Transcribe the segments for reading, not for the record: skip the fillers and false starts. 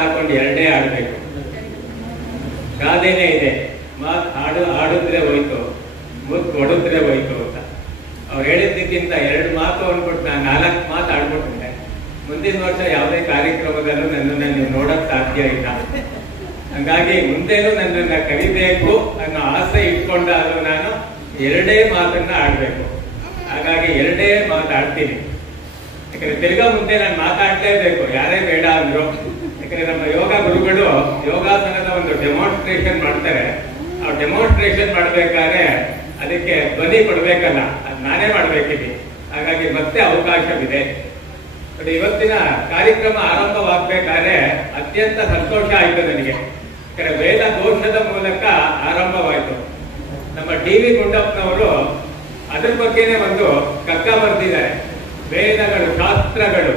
ಹಾಕೊಂಡು ಎರಡೇ ಆಡ್ಬೇಕು. ಗಾದೆನೇ ಇದೆ, ಮಾತು ಆಡಿದ್ರೆ ಹೋಯ್ತು, ಮುದ್ದು ಕೊಡಿದ್ರೆ ಹೋಯ್ತು ಅಂತ. ಅವ್ರು ಹೇಳಿದ್ದಕ್ಕಿಂತ 2 ಮಾತು ಅಂದ್ಬಿಟ್ಟು ನಾನು 4 ಮಾತು ಆಡ್ಬಿಟ್ಟಿದ್ದೆ. ಮುಂದಿನ ವರ್ಷ ಯಾವುದೇ ಕಾರ್ಯಕ್ರಮದಲ್ಲೂ ನನ್ನನ್ನು ನೀವು ನೋಡಕ್ ಸಾಧ್ಯ ಇಲ್ಲ. ಹಂಗಾಗಿ ಮುಂದೇನು ನನ್ನನ್ನ ಕರಿಬೇಕು ಅನ್ನೋ ಆಸೆ ಇಟ್ಕೊಂಡಾದ್ರೂ ನಾನು 2 ಮಾತನ್ನ ಆಡ್ಬೇಕು. ಹಾಗಾಗಿ 2 ಮಾತಾಡ್ತೀನಿ. ಯಾಕಂದ್ರೆ ತಿರ್ಗಾ ಮುಂದೆ ನಾನು ಮಾತಾಡ್ಲೇಬೇಕು, ಯಾರೇ ಬೇಡ ಅಂದ್ರು. ಯಾಕಂದ್ರೆ ನಮ್ಮ ಯೋಗ ಗುರುಗಳು ಯೋಗಾಸನದ ಒಂದು ಡೆಮಾನ್ಸ್ಟ್ರೇಷನ್ ಮಾಡ್ತಾರೆ. ಆ ಡೆಮಾನ್ಸ್ಟ್ರೇಷನ್ ಮಾಡ್ಬೇಕಾದ್ರೆ ಅದಕ್ಕೆ ಧ್ವನಿ ಕೊಡ್ಬೇಕಲ್ಲ, ಅದ್ ನಾನೇ ಮಾಡ್ಬೇಕಿದೆ. ಹಾಗಾಗಿ ಮತ್ತೆ ಅವಕಾಶವಿದೆ. ಇವತ್ತಿನ ಕಾರ್ಯಕ್ರಮ ಆರಂಭವಾಗಬೇಕಾದ್ರೆ ಅತ್ಯಂತ ಸಂತೋಷ ಆಯ್ತು ನನಗೆ. ಯಾಕಂದ್ರೆ ವೇದ ಘೋಷದ ಮೂಲಕ ಆರಂಭವಾಯ್ತು. ನಮ್ಮ ಡಿ.ವಿ. ಗುಂಡಪ್ಪನವರು ಅದ್ರ ಬಗ್ಗೆನೇ ಒಂದು ಕಗ್ಗ ಬರೆದಿದ್ದಾರೆ. ವೇದಗಳು ಶಾಸ್ತ್ರಗಳು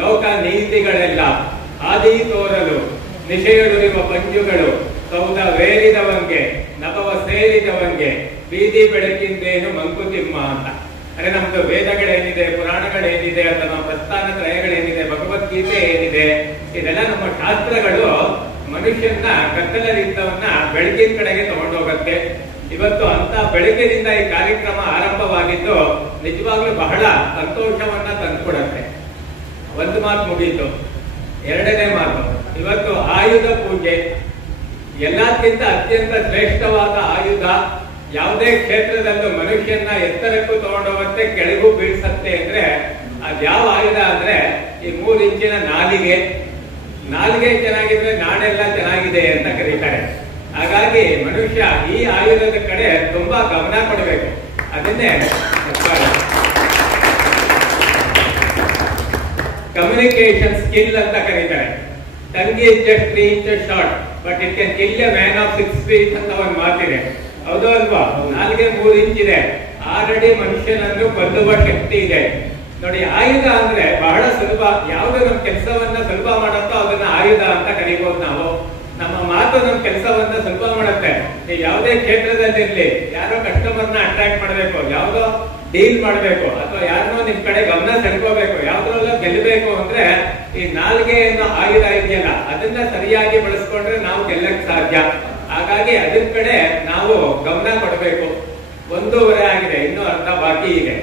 ಲೋಕ ನೀತಿಗಳೆಲ್ಲ ಆದಿ ತೋರಲು ನಿಶೆಯಡುವ ಪಂಜುಗಳು ಸೌದ ವೇರಿದವಂಗೆ ನಭವ ಸೇರಿದವಂಗೆ ಬೀದಿ ಬೆಳಕಿಂದೇನು ಮಂಕುತಿಮ್ಮ ಅಂತ. ಅಂದ್ರೆ ನಮ್ದು ವೇದಗಳೇನಿದೆ, ಪುರಾಣಗಳೇನಿದೆ, ಅಥವಾ ಪ್ರಸ್ಥಾನ ತ್ರಯಗಳೇನಿದೆ, ಭಗವದ್ಗೀತೆ ಏನಿದೆ, ಇದೆಲ್ಲ ನಮ್ಮ ಶಾಸ್ತ್ರಗಳು ಮನುಷ್ಯನ ಕತ್ತಲರಿದ್ದವನ್ನ ಬೆಳಕಿನ ಕಡೆಗೆ ತಗೊಂಡೋಗತ್ತೆ. ಇವತ್ತು ಅಂತ ಬೆಳಕಿನಿಂದ ಈ ಕಾರ್ಯಕ್ರಮ ಆರಂಭವಾಗಿದ್ದು ನಿಜವಾಗ್ಲೂ ಬಹಳ ಸಂತೋಷವನ್ನ ತಂದುಕೊಡತ್ತೆ. ಒಂದು ಮಾತು ಮುಗೀತು. 2ನೇ ಮಾತು, ಇವತ್ತು ಆಯುಧ ಪೂಜೆ ಎಲ್ಲಕ್ಕಿಂತ ಅತ್ಯಂತ ಶ್ರೇಷ್ಠವಾದ ಆಯುಧ. ಯಾವುದೇ ಕ್ಷೇತ್ರದಲ್ಲೂ ಮನುಷ್ಯನ ಎತ್ತರಕ್ಕೂ ತಗೊಂಡೋಗುತ್ತೆ, ಕೆಳಗೂ ಬೀಳ್ಸತ್ತೆ. ಅಂದ್ರೆ ಅದ್ಯಾವ ಆಯುಧ ಅಂದ್ರೆ ಈ 3 ಇಂಚಿನ ನಾಲಿಗೆ. ನಾಲಿಗೆ ಚೆನ್ನಾಗಿದ್ರೆ ನಾಡೆಲ್ಲ ಚೆನ್ನಾಗಿದೆ ಅಂತ ಕರೀತಾರೆ. ಹಾಗಾಗಿ ಮನುಷ್ಯ ಈ ಆಯುಧದ ಕಡೆ ತುಂಬಾ ಗಮನ ಕೊಡಬೇಕು. ಅದನ್ನೇ ಕಮ್ಯುನಿಕೇಶನ್ ಸ್ಕಿಲ್ ಅಂತ ಕರೀತಾರೆ. Tongue is just 3 inches short but it can kill A man of 6 feet ಅಂತ ಒಂದು ಮಾತಿದೆ. ಹೌದು ಅಲ್ವಾ? ನಾಲ್ಗೆ 3 ಇಂಚ್ ಇದೆ, ಆಲ್ರೆಡಿ ಮನುಷ್ಯನನ್ನು ಕೊಲ್ಲುವ ಶಕ್ತಿ ಇದೆ. ನೋಡಿ, ಆಯುಧ ಅಂದ್ರೆ ಬಹಳ ಸುಲಭ. ಯಾವ್ದು ನಮ್ಮ ಕೆಲಸವನ್ನ ಸುಲಭ ಮಾಡುತ್ತೋ ಅದನ್ನ ಆಯುಧ ಅಂತ ಕರೀಬಹುದು ನಾವು. ನಮ್ಮ ಮಾತು ನಮ್ಮ ಕೆಲಸವನ್ನ ಸುಲಭ ಮಾಡುತ್ತೆ. ಯಾವುದೇ ಕ್ಷೇತ್ರದಲ್ಲಿರ್ಲಿ, ಯಾರೋ ಕಸ್ಟಮರ್ನ ಅಟ್ರಾಕ್ಟ್ ಮಾಡಬೇಕು, ಯಾವ್ದೋ ಡೀಲ್ ಮಾಡಬೇಕು, ಅಥವಾ ಯಾರನ್ನೋ ನಿಮ್ ಕಡೆ ಗಮನ ಸೆಳ್ಕೋಬೇಕು, ಯಾವ್ದ್ರಲ್ಲ ಗೆಲ್ಲಬೇಕು ಅಂದ್ರೆ ಈ ನಾಲ್ಗೆ ಅನ್ನೋ ಆಯುಧ ಇದೆಯಲ್ಲ, ಅದನ್ನ ಸರಿಯಾಗಿ ಬಳಸ್ಕೊಂಡ್ರೆ ನಾವು ಗೆಲ್ಲಕ್ ಸಾಧ್ಯ. ಹಾಗಾಗಿ ಅದ್ರ ಕಡೆ ನಾವು ಗಮನ ಕೊಡಬೇಕು. 1:30 ಆಗಿದೆ, ಇನ್ನೂ ಅರ್ಧ ಬಾಕಿ ಇದೆ.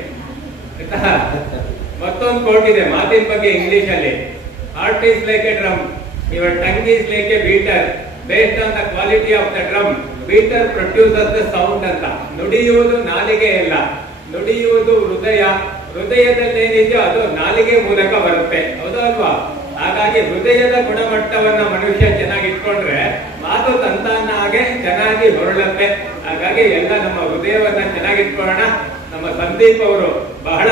ಮತ್ತೊಂದು ಕೋಟ್ ಇದೆ ಮಾತಿನ ಬಗ್ಗೆ ಇಂಗ್ಲಿಷ್ ಅಲ್ಲಿ. Heart is like A drum, your tongue is like A beater, based on the quality of the drum beater produces the sound ಅಂತ. ನುಡಿಯುವುದು ನಾಲಿಗೆ ಇಲ್ಲ, ನುಡಿಯುವುದು ಹೃದಯ. ಹೃದಯದಲ್ಲಿ ಏನಿದೆಯೋ ಅದು ನಾಲಿಗೆ ಮೂಲಕ ಬರುತ್ತೆ. ಹೌದಾ ಅಲ್ವಾ? ಹಾಗಾಗಿ ಹೃದಯದ ಗುಣಮಟ್ಟವನ್ನ ಮನುಷ್ಯ ಚೆನ್ನಾಗಿ ಇಟ್ಕೊಂಡ್ರೆ ಮಾತು ತಂತಾನಾಗೆ ಚೆನ್ನಾಗಿ ಹೊರಳುತ್ತೆ. ಹಾಗಾಗಿ ಎಲ್ಲ ನಮ್ಮ ಹೃದಯವನ್ನ ಚೆನ್ನಾಗಿಟ್ಕೊಳ್ಳೋಣ. ನಮ್ಮ ಸಂದೀಪ್ ಅವರು ಬಹಳ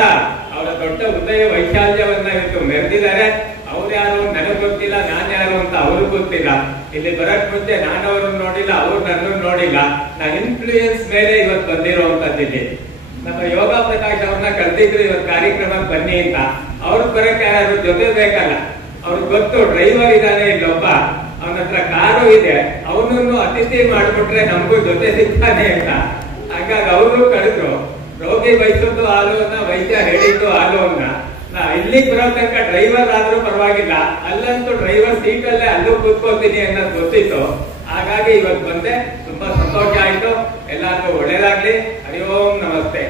ಅವರ ದೊಡ್ಡ ಹೃದಯ ವೈಶಾಲ್ಯವನ್ನ ಇವತ್ತು ಮೆರೆದಿದ್ದಾರೆ. ಅವ್ರು ಯಾರು ನನಗ್ ಗೊತ್ತಿಲ್ಲ, ನಾನ್ ಯಾರು ಅಂತ ಅವ್ರಿಗೂ ಗೊತ್ತಿಲ್ಲ. ಇಲ್ಲಿ ಬರಕ್ ಮುಂಚೆ ನಾನು ಅವ್ರನ್ನ ನೋಡಿಲ್ಲ, ಅವ್ರು ನನ್ನನ್ನು ನೋಡಿಲ್ಲ. ನಾನು ಇನ್ಫ್ಲೂಯೆನ್ಸ್ ಮೇಲೆ ಇವತ್ತು ಬಂದಿರೋವಂಥದ್ದಿಲ್ಲಿ. ನಮ್ಮ ಯೋಗ ಪ್ರಕಾಶ್ ಅವ್ರನ್ನ ಕರೆದಿದ್ರು ಇವತ್ತು ಕಾರ್ಯಕ್ರಮಕ್ಕೆ ಬನ್ನಿ ಅಂತ. ಅವ್ರಿಗೆ ಬರಕ್ಕೆ ಯಾರು ಜೊತೆ ಬೇಕಲ್ಲ. ಅವ್ರಿಗೆ ಗೊತ್ತು ಡ್ರೈವರ್ ಇದ್ದಾನೆ ಇಲ್ಲೊಬ್ಬ, ಅವನ ಹತ್ರ ಕಾರು ಇದೆ, ಅವನನ್ನು ಅತಿಥಿ ಮಾಡ್ಬಿಟ್ರೆ ನಮಗೂ ಜೊತೆ ಸಿಗ್ತಾನೆ ಅಂತ. ಹಾಗಾಗಿ ಅವರು ಕಳೆದ್ರು. ರೋಗಿ ಬಯಸಿದ್ದು ಹಾಲು ಅನ್ನ, ವೈದ್ಯ ಹೇಳಿದ್ದು ಹಾಲು ಅನ್ನ. ಇಲ್ಲಿ ಬರೋ ತನಕ ಡ್ರೈವರ್ ಆದ್ರೂ ಪರವಾಗಿಲ್ಲ, ಅಲ್ಲಂತೂ ಡ್ರೈವರ್ ಸೀಟಲ್ಲೇ ಅಲ್ಲೂ ಕೂತ್ಕೋತೀನಿ ಅನ್ನೋದು ಗೊತ್ತಿತ್ತು. ಹಾಗಾಗಿ ಇವತ್ತು ಬಂದೆ, ತುಂಬಾ ಸಂತೋಷ ಆಯ್ತು. ಎಲ್ಲರಿಗೂ ಒಳ್ಳೇದಾಗ್ಲಿ. ಹರಿ ಓಂ ನಮಸ್ತೆ.